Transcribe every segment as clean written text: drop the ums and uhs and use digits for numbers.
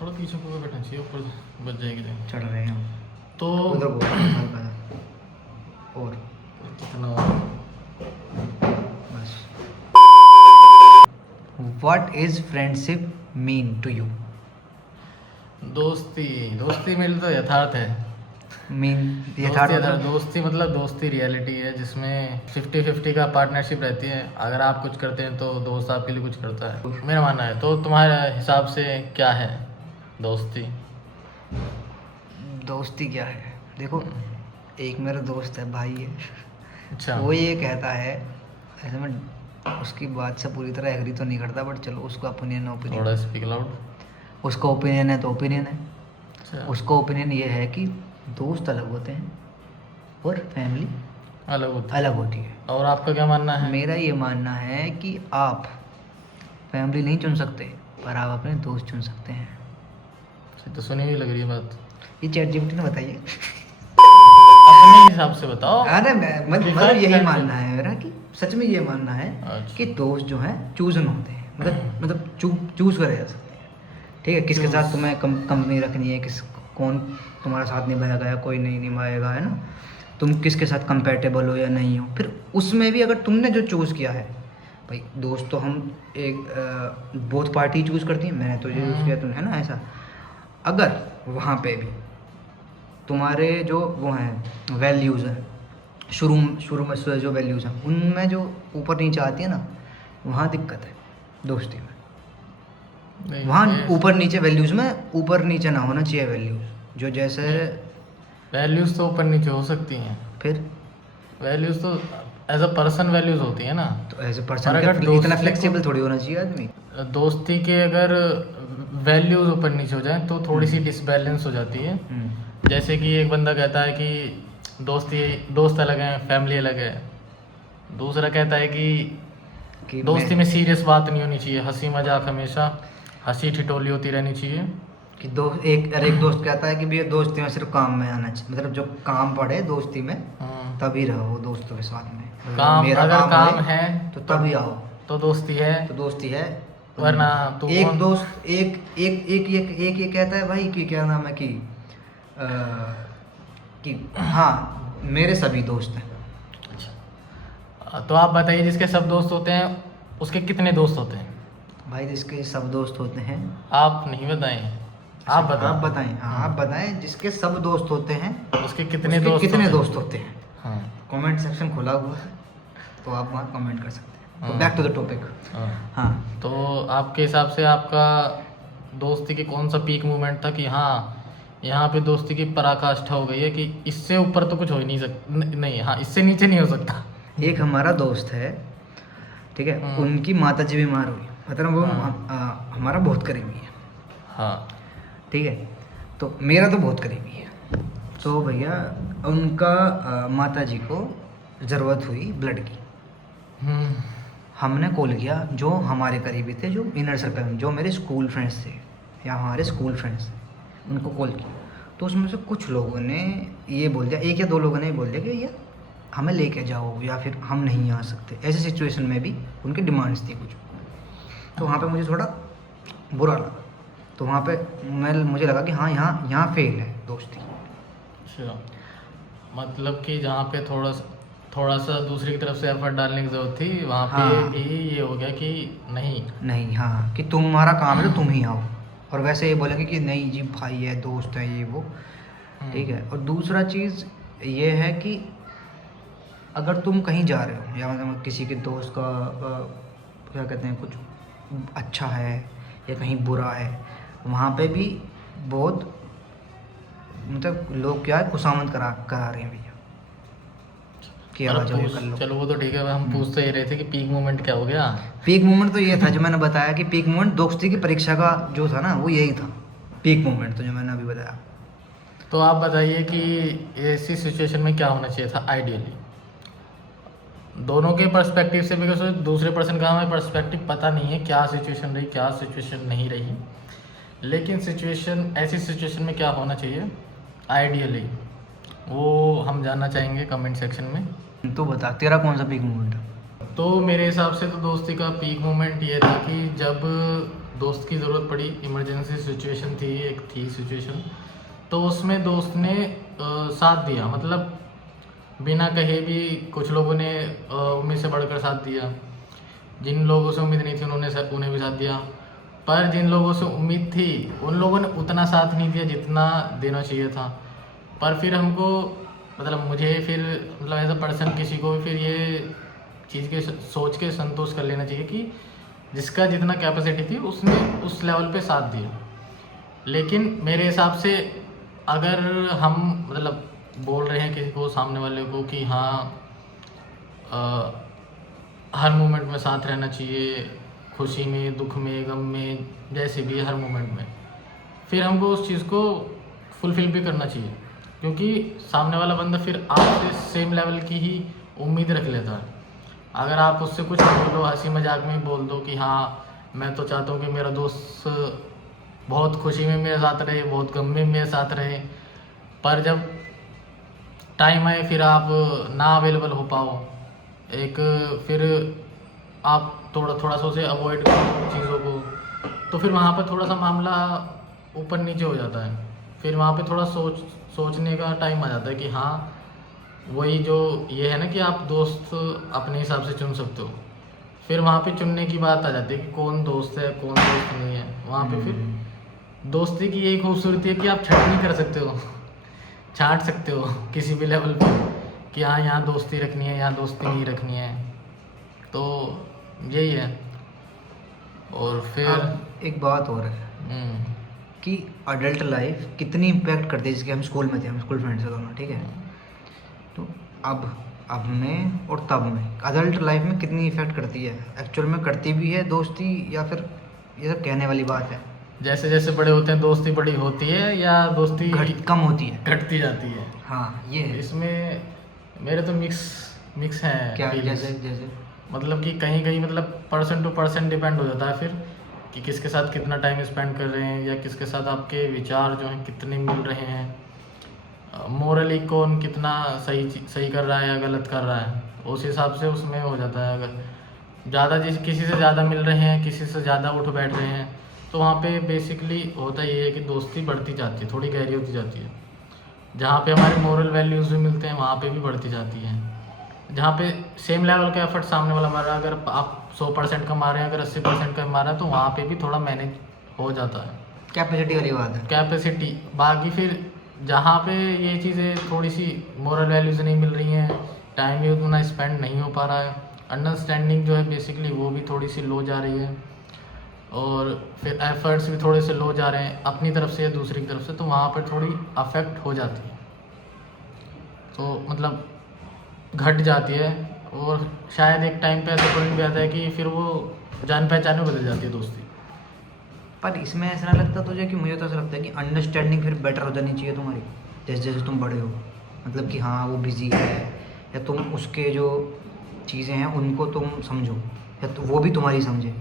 थोड़ा पीछे को बैठना चाहिए, ऊपर बच जाएगी जगह। चढ़ रहे हैं हम। तो उधर बोल हल्का सा। और कितना बस। What is friendship mean to you? दोस्ती दोस्ती मिल तो यथार्थ है। मीन दोस्ती यथार्थ, दोस्ती मतलब दोस्ती रियलिटी है जिसमें 50-50 का पार्टनरशिप रहती है। अगर आप कुछ करते हैं तो दोस्त आपके लिए कुछ करता है, मेरा मानना है। तो तुम्हारे हिसाब से क्या है दोस्ती? दोस्ती क्या है? देखो, एक मेरा दोस्त है, भाई है। अच्छा। वो ये कहता है, ऐसे मैं उसकी बात से पूरी तरह एग्री तो नहीं करता, बट चलो उसका ओपिनियन है। थोड़ा ओपिनियन स्पीक लाउड। उसका ओपिनियन है तो ओपिनियन है। अच्छा, उसका ओपिनियन ये है कि दोस्त अलग होते हैं और फैमिली अलग होता है। अलग होती है। और आपका क्या मानना है? मेरा ये मानना है कि आप फैमिली नहीं चुन सकते, पर आप अपने दोस्त चुन सकते हैं। तो सुनी हुई लग रही है बात। ये ChatGPT ने बताइए। अपने हिसाब से बताओ। अरे मतलब Define यही करके। मानना है मेरा कि सच में ये मानना है अच्छा। कि दोस्त जो है चूजन होते हैं, मतलब चूज करे जा सकते हैं। ठीक है, किसके साथ तुम्हें कंपनी रखनी है, कौन तुम्हारा साथ निभाएगा या कोई नहीं निभाएगा, है ना। तुम किसके साथ कंपेटेबल हो या नहीं हो। फिर उसमें भी अगर तुमने जो चूज़ किया है, भाई दोस्त तो हम एक बोथ पार्टी चूज़ करती हैं। मैंने तो ये चूज़ किया, तुम है ना ऐसा। अगर वहाँ पे भी तुम्हारे जो वो हैं वैल्यूज़ हैं, शुरू में से जो वैल्यूज़ हैं उनमें जो ऊपर नीचे आती है ना, वहाँ दिक्कत है दोस्ती में। नहीं, वहाँ ये ऊपर नीचे वैल्यूज़ में ऊपर नीचे ना होना चाहिए। वैल्यूज़ जो जैसे वैल्यूज तो ऊपर नीचे हो सकती हैं। फिर वैल्यूज तो एज अ पर्सन वैल्यूज होती है ना। तो एज ए और पर्सन अगर इतना दोस्ती को- फ्लेक्सिबल थोड़ी होना चाहिए आदमी। दोस्ती के अगर वैल्यूज ऊपर नीचे हो जाए तो थोड़ी सी डिसबैलेंस हो जाती है। जैसे कि एक बंदा कहता है कि दोस्त अलग हैं, फैमिली अलग है। दूसरा कहता है कि दोस्ती में सीरियस बात नहीं होनी चाहिए, हंसी मजाक हमेशा हंसी ठिठोली होती रहनी चाहिए। कि एक दोस्त कहता है कि भैया दोस्ती में सिर्फ काम में आना चाहिए, मतलब जो काम पड़े दोस्ती में तभी रहो दोस्तों के साथ में। मतलब काम मेरा अगर काम होए है तो तभी आओ, तो दोस्ती है, तो दोस्ती है। वरना तो एक दोस्त एक ये कहता है भाई कि क्या नाम है अ, कि हाँ मेरे सभी दोस्त हैं। तो आप बताइए, जिसके सब दोस्त होते हैं उसके कितने दोस्त होते हैं? भाई जिसके सब दोस्त होते हैं, आप नहीं बताएं, आप बताएं। हाँ, आप बताएं। जिसके सब दोस्त होते हैं उसके कितने उसके दोस्त कितने होते हैं? दोस्त होते हैं। हाँ। कमेंट सेक्शन खुला हुआ है, तो आप वहाँ कमेंट कर सकते हैं। तो हाँ। Back to the topic. हाँ। हाँ, तो आपके हिसाब से आपका दोस्ती की कौन सा पीक मोमेंट था कि हाँ यहाँ पे दोस्ती की पराकाष्ठा हो गई है कि इससे ऊपर तो कुछ हो ही नहीं सकता, नहीं हाँ इससे नीचे नहीं हो सकता? एक हमारा दोस्त है, ठीक है, उनकी माता जी बीमार हुई, मतलब वो हमारा बहुत करीबी है। हाँ। ठीक है, तो मेरा तो बहुत करीबी है। तो भैया उनका माता जी को ज़रूरत हुई ब्लड की। हमने कॉल किया, जो हमारे करीबी थे, जो इनर सर्कल, जो मेरे स्कूल फ्रेंड्स थे या हमारे स्कूल फ्रेंड्स थे, उनको कॉल किया। तो उसमें से कुछ लोगों ने ये बोल दिया, एक या दो लोगों ने ये बोल दिया कि ये हमें लेके जाओ या फिर हम नहीं आ सकते। ऐसे सिचुएशन में भी उनकी डिमांड्स थी कुछ। तो वहाँ पे मुझे थोड़ा बुरा लगा। तो वहाँ पे मुझे लगा कि हाँ यहाँ फेल है दोस्ती। अच्छा, मतलब कि जहाँ पे थोड़ा सा दूसरी की तरफ से एफर्ट डालने की जरूरत थी, वहाँ पे हाँ। भी ये हो गया कि नहीं। हाँ, कि तुम्हारा काम है तो तुम ही आओ। और वैसे ये बोलेंगे कि नहीं जी भाई है, दोस्त है, ये वो। ठीक है। और दूसरा चीज़ ये है कि अगर तुम कहीं जा रहे हो या मतलब किसी के दोस्त का क्या कहते हैं, कुछ अच्छा है या कहीं बुरा है, वहाँ पे भी बहुत मतलब लोग क्या है खुशामद करा रहे हैं भैया कि आ जाओ, ये कर लो। चलो वो तो ठीक है, हम पूछते ही रहे थे कि पीक मोमेंट क्या हो गया। पीक मोमेंट तो ये था जो मैंने बताया कि पीक मोमेंट दोस्ती की परीक्षा का जो था ना, वो यही था पीक मोमेंट, तो जो मैंने अभी बताया। तो आप बताइए कि ऐसी सिचुएशन में क्या होना चाहिए था आइडियली, दोनों के पर्सपेक्टिव से, बिकॉज दूसरे पर्सन का हमें पर्सपेक्टिव पता नहीं है क्या सिचुएशन रही क्या सिचुएशन नहीं रही, लेकिन ऐसी सिचुएशन में क्या होना चाहिए आइडियली, वो हम जानना चाहेंगे कमेंट सेक्शन में। तो बता, तेरा कौन सा पीक मोमेंट है? तो मेरे हिसाब से तो दोस्ती का पीक मोमेंट ये था कि जब दोस्त की ज़रूरत पड़ी, इमरजेंसी सिचुएशन थी, एक थी सिचुएशन, तो उसमें दोस्त ने साथ दिया, मतलब बिना कहे भी कुछ लोगों ने उम्मीद से बढ़कर साथ दिया, जिन लोगों से उम्मीद नहीं थी उन्हें भी साथ दिया, पर जिन लोगों से उम्मीद थी उन लोगों ने उतना साथ नहीं दिया जितना देना चाहिए था। पर फिर हमको मतलब मुझे फिर मतलब एज अ पर्सन किसी को भी फिर ये चीज़ के सोच के संतोष कर लेना चाहिए कि जिसका जितना कैपेसिटी थी उसने उस लेवल पे साथ दिया। लेकिन मेरे हिसाब से अगर हम मतलब बोल रहे हैं किसी को, सामने वाले को, कि हाँ हर मोमेंट में साथ रहना चाहिए, खुशी में, दुख में, गम में, जैसे भी हर मोमेंट में, फिर हमको उस चीज़ को फुलफ़िल भी करना चाहिए, क्योंकि सामने वाला बंदा फिर आपसे सेम लेवल की ही उम्मीद रख लेता है। अगर आप उससे कुछ बोलो, हंसी मजाक में बोल दो कि हाँ मैं तो चाहता हूँ कि मेरा दोस्त बहुत खुशी में मेरे साथ रहे, बहुत गम में मेरे साथ रहे, पर जब टाइम आए फिर आप ना अवेलेबल हो पाओ, एक फिर आप थोड़ा सा उसे अवॉइड करो चीज़ों को, तो फिर वहाँ पर थोड़ा सा मामला ऊपर नीचे हो जाता है। फिर वहाँ पे थोड़ा सोचने का टाइम आ जाता है कि हाँ वही जो ये है ना कि आप दोस्त अपने हिसाब से चुन सकते हो। फिर वहाँ पे चुनने की बात आ जाती है कि कौन दोस्त है कौन दोस्त नहीं है। वहाँ पे फिर दोस्ती की यही खूबसूरती है कि आप छट नहीं कर सकते हो, छांट सकते हो किसी भी लेवल पे कि हाँ यहाँ दोस्ती रखनी है, यहाँ दोस्ती नहीं रखनी है, तो यही है। और फिर अब एक बात और है हम्म, कि अडल्ट लाइफ कितनी इम्पैक्ट करती है। जैसे कि हम स्कूल में थे, हम स्कूल फ्रेंड्स हैं दोनों, ठीक है। तो अब में और तब में अडल्ट लाइफ में कितनी इफेक्ट करती है, एक्चुअल में करती भी है दोस्ती, या फिर ये सब कहने वाली बात है? जैसे जैसे बड़े होते हैं दोस्ती बड़ी होती है या दोस्ती कम होती है? घटती जाती है? हाँ ये है। इसमें मेरे तो मिक्स हैं क्या feelings। जैसे जैसे मतलब कि कहीं कहीं मतलब पर्सन टू पर्सन डिपेंड हो जाता है फिर कि किसके साथ कितना टाइम स्पेंड कर रहे हैं, या किसके साथ आपके विचार जो हैं कितने मिल रहे हैं, मोरली कौन कितना सही कर रहा है या गलत कर रहा है, उस हिसाब से उसमें हो जाता है। अगर ज़्यादा किसी से ज़्यादा मिल रहे हैं, किसी से ज़्यादा उठ बैठ रहे हैं, तो वहाँ पे बेसिकली होता ये है कि दोस्ती बढ़ती जाती है, थोड़ी गहरी होती जाती है। जहाँ पे हमारे मोरल वैल्यूज़ भी मिलते हैं वहाँ पे भी बढ़ती जाती है। जहाँ पे सेम लेवल का एफर्ट सामने वाला मार रहा है, अगर आप 100% का मार रहे हैं, अगर 80% का मार रहा है, तो वहाँ पे भी थोड़ा मैनेज हो जाता है, कैपेसिटी वाली बात है। कैपेसिटी। बाकी फिर जहाँ पे ये चीज़ें थोड़ी सी मोरल वैल्यूज़ नहीं मिल रही हैं, टाइम भी उतना स्पेंड नहीं हो पा रहा है, अंडरस्टैंडिंग जो है बेसिकली वो भी थोड़ी सी लो जा रही है, और फिर एफर्ट्स भी थोड़े से लो जा रहे हैं अपनी तरफ से या दूसरी की तरफ से, तो वहाँ पर थोड़ी अफेक्ट हो जाती है, तो मतलब घट जाती है। और शायद एक टाइम पे ऐसा पॉइंट भी आता है कि फिर वो जान पहचान में बदल जाती है दोस्ती। पर इसमें ऐसा नहीं लगता तुझे कि, मुझे तो ऐसा लगता है कि अंडरस्टैंडिंग फिर बेटर हो जानी चाहिए तुम्हारी, जैसे जैसे तुम बड़े हो। मतलब कि हाँ वो बिजी है, या तुम उसके जो चीज़ें हैं उनको तुम समझो, या तो वो भी तुम्हारी समझे।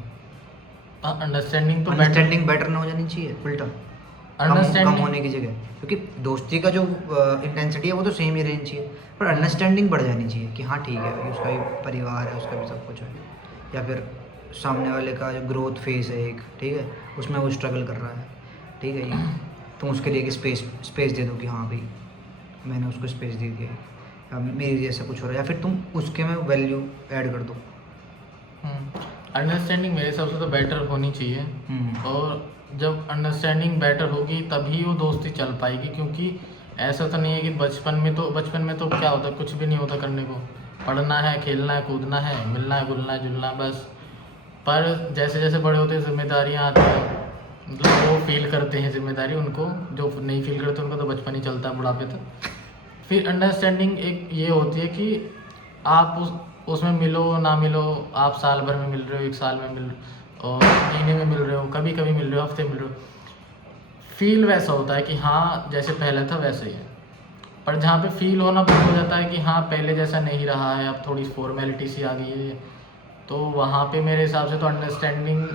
अंडरस्टैंडिंग तो अंडरस्टैंडिंग बेटर ना हो जानी चाहिए, उल्टा कम अंडरस्टैंडिंग होने की जगह, क्योंकि दोस्ती का जो इंटेंसिटी है वो तो सेम ही रहनी चाहिए, पर अंडरस्टैंडिंग बढ़ जानी चाहिए कि हाँ ठीक है भाई, उसका भी परिवार है, उसका भी सब कुछ है, या फिर सामने वाले का जो ग्रोथ फेस है एक, ठीक है, उसमें वो स्ट्रगल कर रहा है, ठीक है, ये तुम उसके लिए एक स्पेस दे दो कि हाँ भाई मैंने उसको स्पेस दे दिया है, या मेरे जैसा कुछ हो रहा है, या फिर तुम उसके में वैल्यू ऐड कर दो। अंडरस्टैंडिंग मेरे हिसाब से तो बेटर होनी चाहिए, और जब अंडरस्टैंडिंग बेटर होगी तभी वो दोस्ती चल पाएगी। क्योंकि ऐसा तो नहीं है कि बचपन में तो क्या होता है, कुछ भी नहीं होता करने को, पढ़ना है, खेलना है, कूदना है, मिलना है, घुलना है, जुलना है, बस। पर जैसे जैसे बड़े होते हैं जिम्मेदारियाँ आती हैं, मतलब वो फील करते हैं जिम्मेदारी, उनको जो नहीं फील करते उनको तो बचपन ही चलता है बुढ़ापे तक। फिर अंडरस्टैंडिंग एक ये होती है कि आप उसमें मिलो ना मिलो, आप साल भर में मिल रहे हो, एक साल में मिल रहे हो, और महीने में मिल रहे हो, कभी कभी मिल रहे हो, हफ्ते मिल रहे हो, फील वैसा होता है कि हाँ जैसे पहले था वैसे ही है। पर जहाँ पे फील होना बंद हो जाता है कि हाँ पहले जैसा नहीं रहा है, अब थोड़ी फॉर्मेलिटी सी आ गई है, तो वहाँ पे मेरे हिसाब से तो अंडरस्टैंडिंग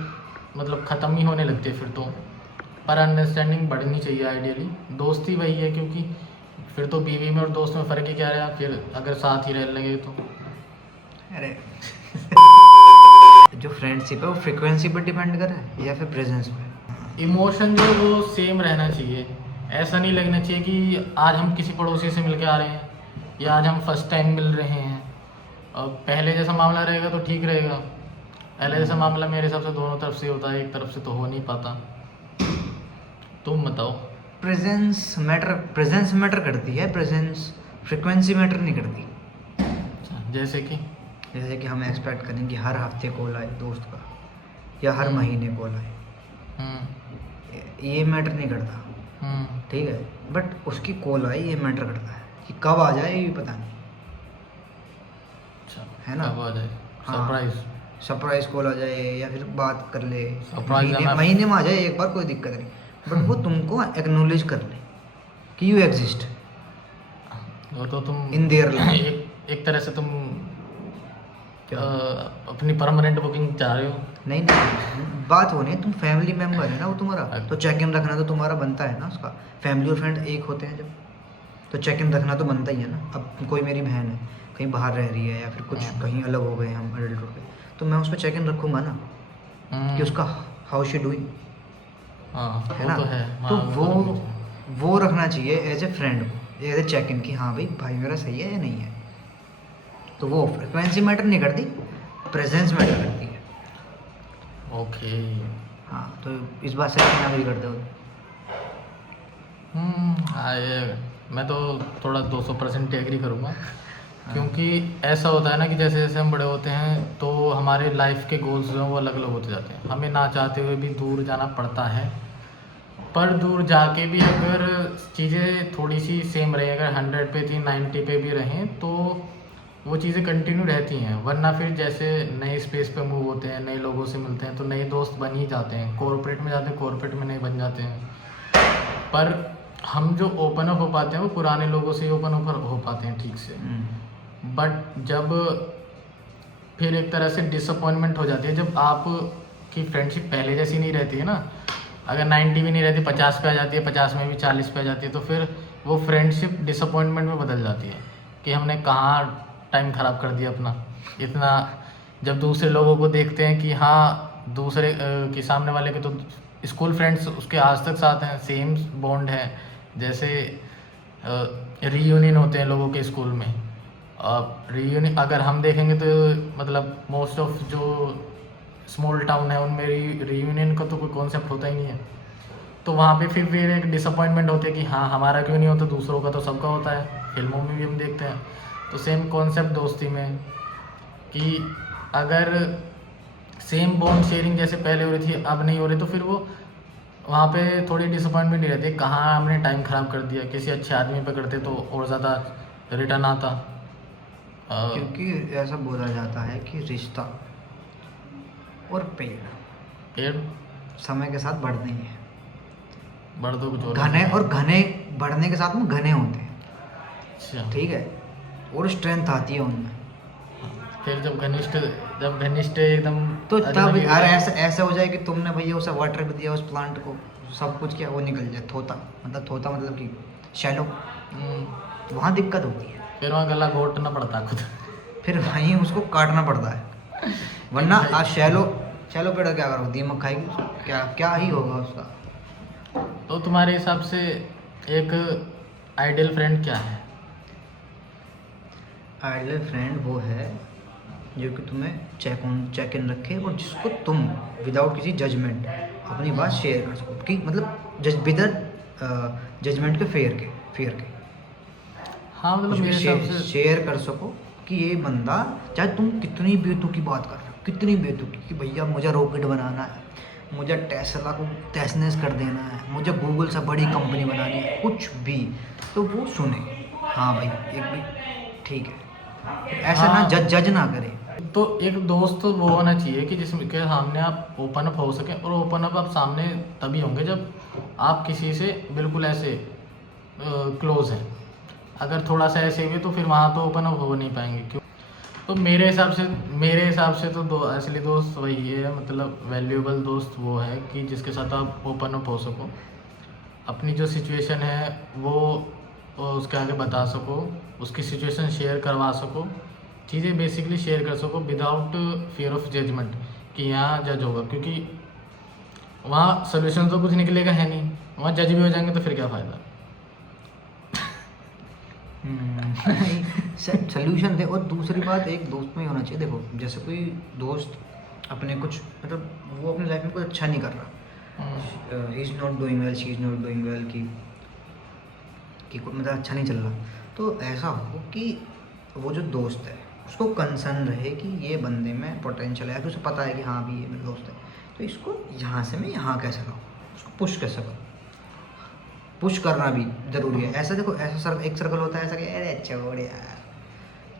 मतलब ख़त्म ही होने लगती है फिर तो। पर अंडरस्टैंडिंग बढ़नी चाहिए आइडियली। दोस्ती वही है, क्योंकि फिर तो बीवी में और दोस्त में फ़र्क ही क्या रहा फिर अगर साथ ही रहने लगे तो। अरे जो फ्रेंडशिप है वो फ्रीक्वेंसी पर डिपेंड कर रहा है या फिर प्रेजेंस पे? इमोशन जो वो सेम रहना चाहिए। ऐसा नहीं लगना चाहिए कि आज हम किसी पड़ोसी से मिल के आ रहे हैं या आज हम फर्स्ट टाइम मिल रहे हैं, और पहले जैसा मामला रहेगा तो ठीक रहेगा। पहले जैसा मामला मेरे हिसाब से दोनों तरफ से होता है, एक तरफ से तो हो नहीं पाता। तुम बताओ। प्रेजेंस मैटर करती है, प्रेजेंस फ्रीक्वेंसी मैटर नहीं करती। अच्छा, जैसे कि जैसे कि हम एक्सपेक्ट करें कि हर हफ्ते कॉल आए दोस्त का या हर महीने कॉल आए, ये मैटर नहीं करता, ठीक है। बट उसकी कॉल आई ये मैटर करता है कि कब आ जाए ये पता नहीं, अच्छा है ना? कब आ जाए हाँ। सरप्राइज कॉल आ जाए या फिर बात कर ले, Surprise आना- महीने में आ जाए एक बार, कोई दिक्कत नहीं, बट वो तुमको एक्नॉलेज कर ले कि यू एग्जिस्ट वो तो तुम इन देयर लाइफ। एक तरह से तुम क्या? अपनी परमानेंट बुकिंग चाह रहे हो। नहीं नहीं, बात हो नहीं, तुम फैमिली मेम्बर है ना वो तुम्हारा, तो चेक इन रखना तो तुम्हारा बनता है ना उसका। फैमिली और फ्रेंड एक होते हैं जब, तो चेक इन रखना तो बनता ही है ना। अब कोई मेरी बहन है कहीं बाहर रह रही है या फिर कुछ कहीं अलग हो गए हम एडल्टहुड पे, तो मैं उस पर चेक इन रखूँगा ना कि उसका हाउ शी डूइंग, हाँ है वो ना? तो है। तो हाँ, वो तो है। वो रखना चाहिए एज ए फ्रेंड को, एज ए चेक इन कि हाँ भाई मेरा सही है या नहीं है। तो वो फ्रिक्वेंसी मैटर नहीं करती, प्रेजेंस मैटर करती है। ओके। हाँ, तो इस बात से कितना भी करते हो? ये मैं तो थोड़ा 200% एग्री करूँगा, क्योंकि ऐसा होता है ना कि जैसे जैसे हम बड़े होते हैं तो हमारे लाइफ के गोल्स जो हैं वो अलग अलग होते जाते हैं। हमें ना चाहते हुए भी दूर जाना पड़ता है, पर दूर जाके भी अगर चीज़ें थोड़ी सी सेम रही, अगर 100 पे थी 90 पे भी रहें तो वो चीज़ें कंटिन्यू रहती हैं। वरना फिर जैसे नए स्पेस पे मूव होते हैं, नए लोगों से मिलते हैं तो नए दोस्त बन ही जाते हैं। कॉर्पोरेट में जाते हैं, कॉर्पोरेट में नहीं बन जाते हैं। पर हम जो ओपन अप हो पाते हैं वो पुराने लोगों से ही ओपन अप हो पाते हैं ठीक से। बट जब फिर एक तरह से डिसअपॉइंटमेंट हो जाती है, जब आप की फ्रेंडशिप पहले जैसी नहीं रहती है ना, अगर 90 भी नहीं रहती 50 पे आ जाती है, 50 में भी 40 पे आ जाती है, तो फिर वो फ्रेंडशिप डिसअपॉइंटमेंट में बदल जाती है कि हमने कहाँ टाइम ख़राब कर दिया अपना इतना। जब दूसरे लोगों को देखते हैं कि हाँ दूसरे कि सामने वाले के तो स्कूल फ्रेंड्स उसके आज तक साथ हैं, सेम बॉन्ड है, जैसे रीयूनियन होते हैं लोगों के स्कूल में। रीयूनियन अगर हम देखेंगे तो मतलब मोस्ट ऑफ जो स्मॉल टाउन है उनमें रीयूनियन का तो कोई कॉन्सेप्ट होता ही नहीं है। तो वहाँ पे फिर एक डिसअपॉइंटमेंट होती है कि हाँ हमारा क्यों नहीं होता, दूसरों का तो सबका होता है। फिल्मों में भी हम देखते हैं तो सेम कॉन्सेप्ट दोस्ती में कि अगर सेम बॉन्ड शेयरिंग जैसे पहले हो रही थी अब नहीं हो रही, तो फिर वो वहाँ पे थोड़ी डिसअपॉइंटमेंट ही रहती है, कहाँ हमने टाइम ख़राब कर दिया। किसी अच्छे आदमी पे करते तो और ज़्यादा रिटर्न आता। क्योंकि ऐसा बोला जाता है कि रिश्ता और पेड़ समय के साथ बढ़ते ही हैं, बढ़ दो कुछ और घने, और घने बढ़ने के साथ में घने होते हैं, अच्छा। ठीक है, और स्ट्रेंथ आती है उनमें। फिर जब घनिष्ठ एकदम तो अजनबी तब हो यार जाए- ऐसा ऐसा हो जाए कि तुमने भैया उसे वाटर भी दिया, उस प्लांट को सब कुछ किया, वो निकल जाए थोता मतलब कि शैलो, वहाँ दिक्कत होती है। फिर वहाँ गला घोटना पड़ता है खुद। फिर वहीं उसको काटना पड़ता है, वरना आज शैलो पेड़ क्या करो, दीमक खाएगी, क्या ही होगा उसका। तो तुम्हारे हिसाब से एक आइडियल फ्रेंड क्या है? आइडियल फ्रेंड वो है जो कि तुम्हें चेक इन रखे और जिसको तुम विदाउट किसी जजमेंट अपनी बात शेयर कर सको, कि मतलब विदाउट जजमेंट के फेयर के हाँ मतलब कुछ भी मेरे हिसाब से शेयर कर सको कि ये बंदा, चाहे तुम कितनी बेतुकी बात कर रहे हो, कितनी बेतुकी कि भैया मुझे रॉकेट बनाना है, मुझे टेस्ला को तहस कर देना है, मुझे गूगल से बड़ी कंपनी बनानी है, कुछ भी, तो वो सुने, हाँ भाई एक भी ठीक है, ऐसा हाँ। ना जज ना करे। तो एक दोस्त तो वो होना चाहिए कि जिसके सामने आप ओपन अप हो सके, और ओपन अप आप सामने तभी होंगे जब आप किसी से बिल्कुल ऐसे क्लोज हैं। अगर थोड़ा सा ऐसे भी तो फिर वहाँ तो ओपन अप हो नहीं पाएंगे। क्यों? तो मेरे हिसाब से तो असली दोस्त वही है, मतलब वैल्यूएबल दोस्त वो है कि जिसके साथ आप ओपन अप हो सको, अपनी जो सिचुएशन है वो उसके आगे बता सको, उसकी सिचुएशन शेयर करवा सको, चीज़ें बेसिकली शेयर कर सको विदाउट फियर ऑफ जजमेंट। कि यहाँ जज होगा, क्योंकि वहाँ सोल्यूशन तो कुछ निकलेगा है नहीं, वहाँ जज भी हो जाएंगे तो फिर क्या फ़ायदा। सोल्यूशन थे। और दूसरी बात एक दोस्त में ही होना चाहिए। देखो जैसे कोई दोस्त अपने कुछ मतलब वो अपनी लाइफ में कुछ अच्छा नहीं कर रहा, he is not doing well, she is not doing well, कि कोई मतलब अच्छा नहीं चल रहा, तो ऐसा हो कि वो जो दोस्त है उसको कंसर्न रहे कि ये बंदे में पोटेंशियल है, कि उसे पता है कि हाँ भी ये मेरा दोस्त है, तो इसको यहाँ से मैं यहाँ कैसे लाऊँ, उसको पुश कैसे करूँ। पुश करना भी ज़रूरी है। ऐसा देखो, ऐसा एक सर्कल होता है ऐसा कि अरे छोड़ यार,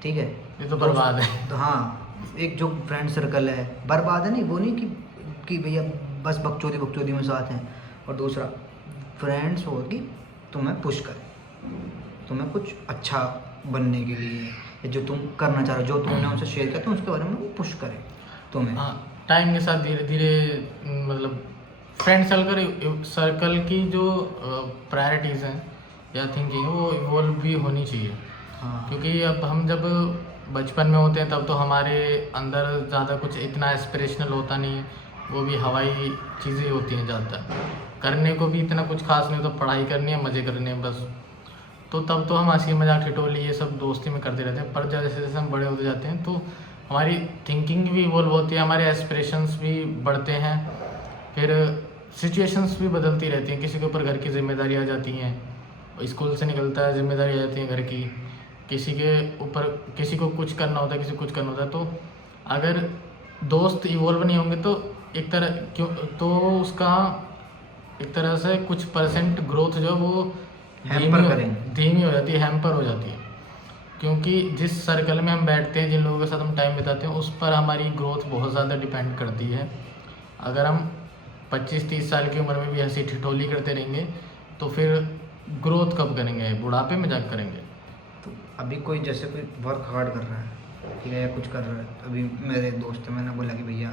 ठीक है ये तो बर्बाद है। तो हाँ, एक जो फ्रेंड सर्कल है बर्बाद है, नहीं वो नहीं कि भैया बस बकचोदी में साथ हैं, और दूसरा फ्रेंड्स हो कि तुम्हें पुश करें, तुम्हें कुछ अच्छा बनने के लिए, या जो तुम करना चाह रहे हो, जो तुमने उनसे शेयर किया तो उसके बारे में वो पुश करें तुम्हें। हाँ, टाइम के साथ धीरे धीरे मतलब फ्रेंड सर्कल की जो प्रायोरिटीज़ हैं या थिंकिंग है वो इवॉल्व भी होनी चाहिए। हाँ क्योंकि अब हम जब बचपन में होते हैं तब तो हमारे अंदर ज़्यादा कुछ इतना एस्पिरेशनल होता नहीं है, वो भी हवाई चीज़ें होती हैं ज़्यादातर, करने को भी इतना कुछ खास नहीं होता, पढ़ाई करनी है, मज़े करने हैं बस। तो तब तो हम हंसी मजाक ठिठोली ये सब दोस्ती में करते रहते हैं, पर जैसे जैसे हम बड़े होते जाते हैं तो हमारी थिंकिंग भी इवॉल्व होती है, हमारे एस्पिरेशंस भी बढ़ते हैं, फिर सिचुएशंस भी बदलती रहती हैं, किसी के ऊपर घर की जिम्मेदारी आ जाती हैं, स्कूल से निकलता है जिम्मेदारी आ जाती है घर की, किसी के ऊपर किसी को कुछ करना होता है, किसी को कुछ करना होता है। तो अगर दोस्त इवॉल्व नहीं होंगे तो एक तरह क्यों तो उसका एक तरह से कुछ परसेंट ग्रोथ जो वो हैम्पर करेंगे। धीमी हो जाती है, हैम्पर हो जाती है, क्योंकि जिस सर्कल में हम बैठते हैं, जिन लोगों के साथ हम टाइम बिताते हैं, उस पर हमारी ग्रोथ बहुत ज़्यादा डिपेंड करती है। अगर हम 25-30 साल की उम्र में भी हंसी ठिठोली करते रहेंगे तो फिर ग्रोथ कब करेंगे, बुढ़ापे में जाकर करेंगे। तो अभी कोई जैसे कोई वर्क हार्ड कर रहा है, ठीक है, या कुछ कर रहा है, अभी मेरे दोस्त है, मैंने बोला कि भैया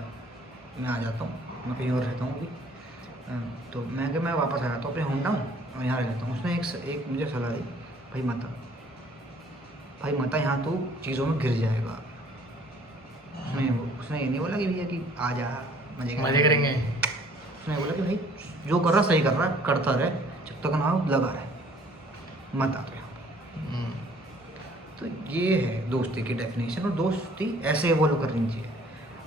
मैं आ जाता हूँ, मैं कहीं और रहता हूँ अभी, तो मैं वापस आ जाता हूँ अपने होम टाउन और यहाँ रह जाता हूँ। उसने एक मुझे सलाह दी, भाई मता यहाँ तू चीज़ों में गिर जाएगा। उसने ये नहीं बोला कि भैया कि आ जा मज़े करेंगे। उसने बोला कि भाई जो कर रहा सही कर रहा है, करता रहे, जब तक ना लगा रहे, मत आ तो यहाँ। तो ये है दोस्ती की डेफिनेशन, और दोस्ती ऐसे इवॉल्व करनी चाहिए।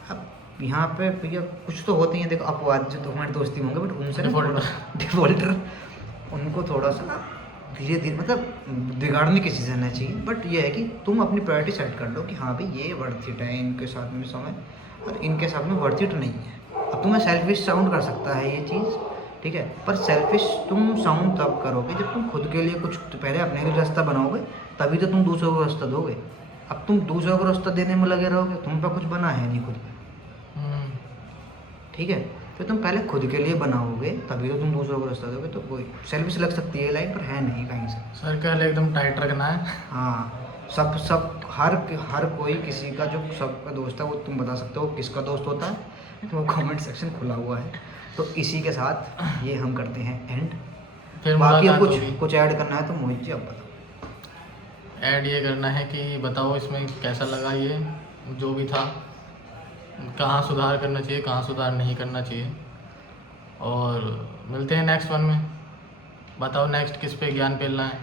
अब यहाँ पे भैया कुछ तो होते हैं, देखो अपवाद जो तुम्हारी दोस्ती में होंगे, बट उनसे डिफॉल्टर उनको थोड़ा सा ना धीरे धीरे मतलब बिगाड़ने की चीज़ रहना चाहिए। बट ये है कि तुम अपनी प्रायोरिटी सेट कर लो कि हाँ भाई ये वर्थ इट है, इनके साथ में समय, और इनके साथ में वर्थ इट नहीं है। अब तुम्हें सेल्फिश साउंड कर सकता है ये चीज़, ठीक है, पर सेल्फिश तुम साउंड तब करोगे जब तुम खुद के लिए कुछ तो पहले अपने लिए रास्ता बनाओगे, तभी तो तुम दूसरों को रास्ता दोगे। अब तुम दूसरों को रास्ता देने में लगे रहोगे, तुम पे कुछ बना है नहीं खुद पे, ठीक है, फिर तुम पहले खुद के लिए बनाओगे तभी तो तुम दूसरों को रास्ता दोगे। तो कोई सेल्फिश लग सकती है लाइन, पर है नहीं कहीं से। सर्कल एकदम टाइट रखना है। हाँ, सब हर कोई किसी का जो सबका दोस्त है वो तुम बता सकते हो किसका दोस्त होता है, तो वो कमेंट सेक्शन खुला हुआ है। तो इसी के साथ ये हम करते हैं एंड। फिर बाकी मुलाकात कुछ होगी। कुछ ऐड करना है तो मोहित जी आप बताओ। ऐड ये करना है कि बताओ इसमें कैसा लगा, ये जो भी था, कहाँ सुधार करना चाहिए, कहाँ सुधार नहीं करना चाहिए, और मिलते हैं नेक्स्ट वन में। बताओ नेक्स्ट किस पे ज्ञान फैलना है।